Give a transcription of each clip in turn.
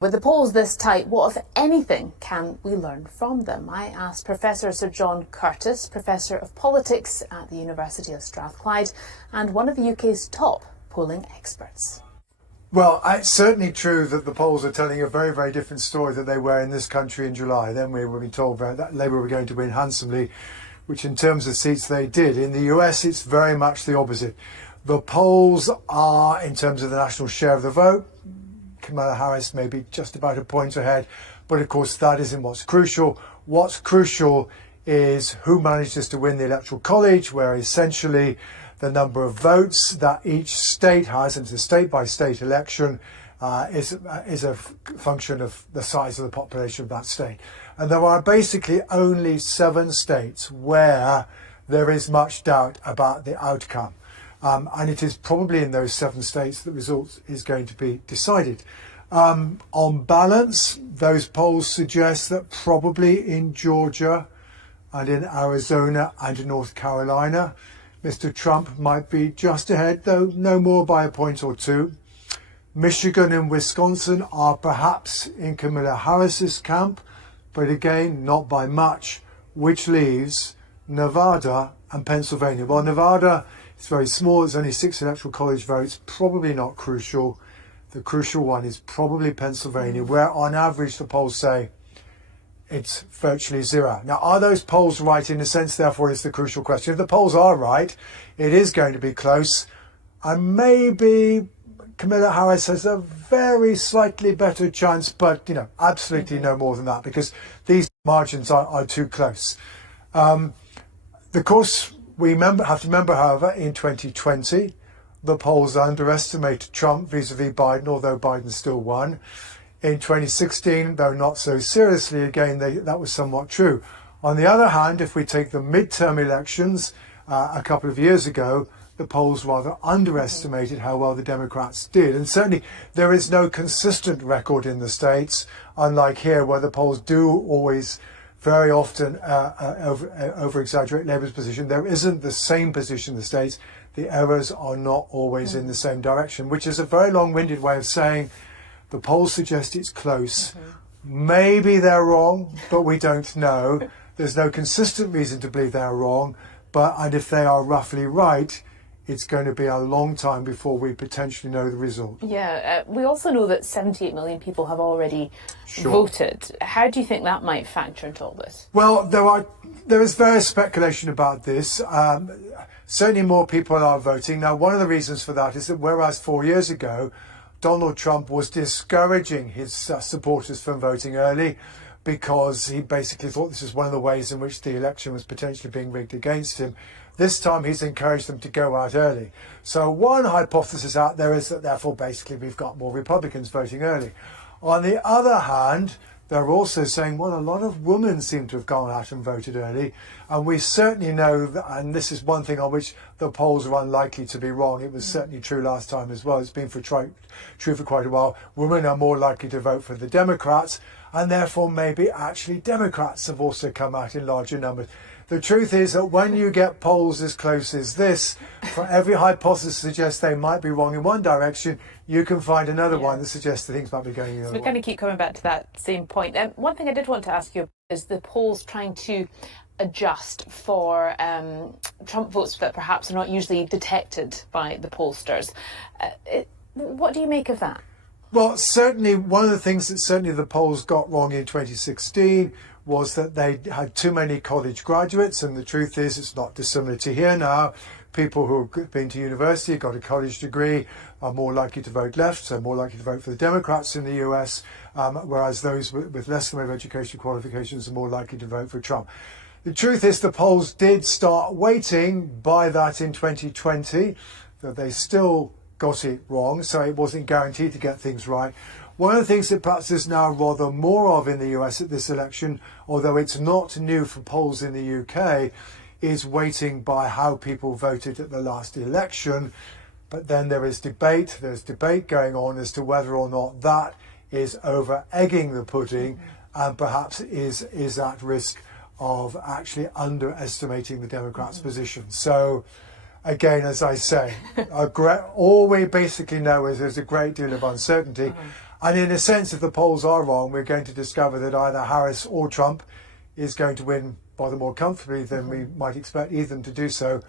With the polls this tight, what, if anything, can we learn from them? I asked Professor Sir John Curtice, Professor of Politics at the University of Strathclyde and one of the UK's top polling experts. Well, it's certainly true that the polls are telling a very, very different story than they were in this country in July. Then we were told that Labour were going to win handsomely, which in terms of seats they did. In the US, it's very much the opposite. The polls are, in terms of the national share of the vote, Kamala Harris may be just about a point ahead, but of course that isn't what's crucial. What's crucial is who manages to win the Electoral College, where essentially the number of votes that each state has, and it's a state-by-state election, is a function of the size of the population of that state. And there are basically only 7 states where there is much doubt about the outcome. And it is probably in those 7 states that the result is going to be decided. On balance, those polls suggest that probably in Georgia and in Arizona and in North Carolina, Mr. Trump might be just ahead, though no more by a point or 2. Michigan and Wisconsin are perhaps in Kamala Harris's camp, but again, not by much, which leaves Nevada and Pennsylvania. Well, Nevada, it's very small, there's only 6 electoral college votes, probably not crucial. The crucial one is probably Pennsylvania, where on average the polls say it's virtually 0. Now, are those polls right in a sense? Therefore, is the crucial question. If the polls are right, it is going to be close. And maybe Kamala Harris has a very slightly better chance, but, absolutely no more than that, because these margins are too close. Of course, we have to remember, however, in 2020, the polls underestimated Trump vis-a-vis Biden, although Biden still won. In 2016, though not so seriously, again, that was somewhat true. On the other hand, if we take the midterm elections a couple of years ago, the polls rather underestimated how well the Democrats did. And certainly there is no consistent record in the states, unlike here, where the polls do always very often over-exaggerate Labour's position. There isn't the same position in the states. The errors are not always in the same direction, which is a very long-winded way of saying the polls suggest it's close. Maybe they're wrong, but we don't know. There's no consistent reason to believe they're wrong. And if they are roughly right, it's going to be a long time before we potentially know the result. Yeah, we also know that 78 million people have already voted. How do you think that might factor into all this? Well, there is various speculation about this. Certainly more people are voting. Now, one of the reasons for that is that whereas 4 years ago, Donald Trump was discouraging his supporters from voting early because he basically thought this was one of the ways in which the election was potentially being rigged against him. This time he's encouraged them to go out early. So one hypothesis out there is that therefore basically we've got more Republicans voting early. On the other hand, they're also saying, well, a lot of women seem to have gone out and voted early. And we certainly know that, and this is one thing on which the polls are unlikely to be wrong. It was certainly true last time as well. It's been true for quite a while. Women are more likely to vote for the Democrats, and therefore maybe actually Democrats have also come out in larger numbers. The truth is that when you get polls as close as this, for every hypothesis suggests they might be wrong in one direction, you can find another one that suggests that things might be going the other way. We kind of keep coming back to that same point. One thing I did want to ask you is the polls trying to adjust for Trump votes that perhaps are not usually detected by the pollsters. What do you make of that? Well, certainly one of the things that certainly the polls got wrong in 2016 was that they had too many college graduates, and the truth is it's not dissimilar to here now. People who have been to university, got a college degree, are more likely to vote left, so more likely to vote for the Democrats in the US, whereas those with less than educational qualifications are more likely to vote for Trump. The truth is the polls did start weighting by that in 2020, that they still got it wrong, so it wasn't guaranteed to get things right. One of the things that perhaps there's now rather more of in the US at this election, although it's not new for polls in the UK, is weighting by how people voted at the last election. But then there is debate. There's debate going on as to whether or not that is over-egging the pudding and perhaps is at risk of actually underestimating the Democrats' position. So again, as I say, all we basically know is there's a great deal of uncertainty. And in a sense, if the polls are wrong, we're going to discover that either Harris or Trump is going to win rather more comfortably than we might expect either of them to do so.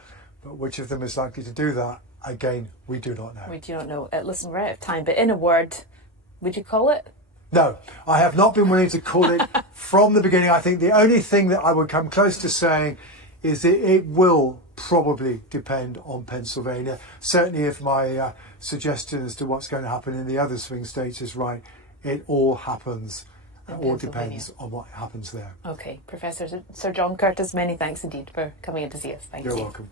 But which of them is likely to do that? Again, we do not know. We do not know. Listen, we're out of time, but in a word, would you call it? No, I have not been willing to call it from the beginning. I think the only thing that I would come close to saying is that it will probably depend on Pennsylvania. Certainly if my suggestion as to what's going to happen in the other swing states is right, it all happens. It all depends on what happens there. Okay, Professor Sir John Curtice, many thanks indeed for coming in to see us. Thank you. You're welcome.